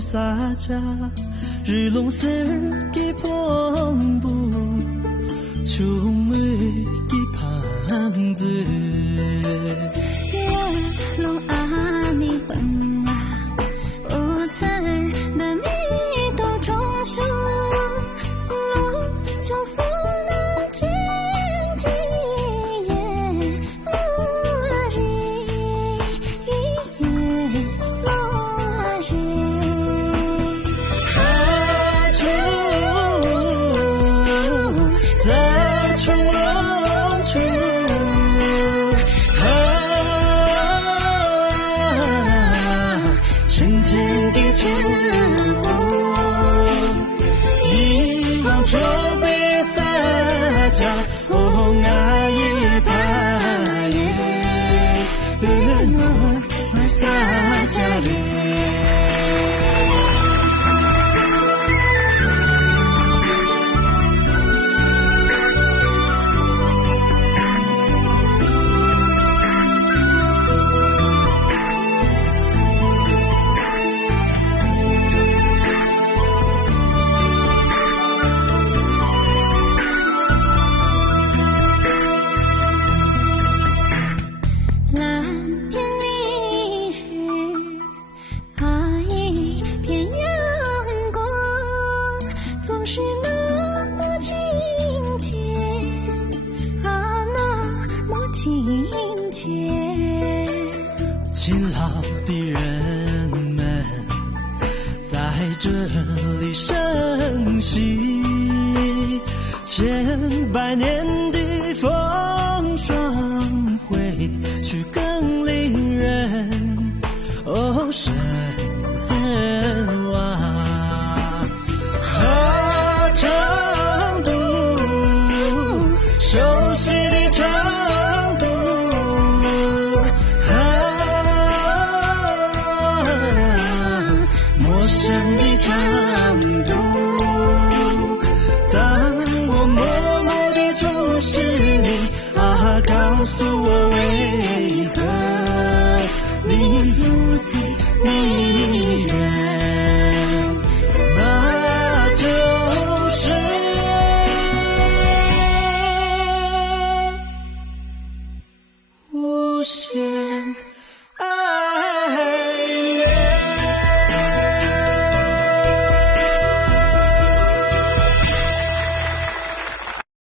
사자 르롱슬기 봄부 추물기 방즈 롱 아니 번나 오늘 난 미도 정신 롱 정선한 지지에 로아리 로아리勤劳的人们在这里生息，千百年的风霜会去更令人神往。何程度熟悉的程度，陌生的长度。当我默默地注视你，告诉我为何你如此迷人，那就是无限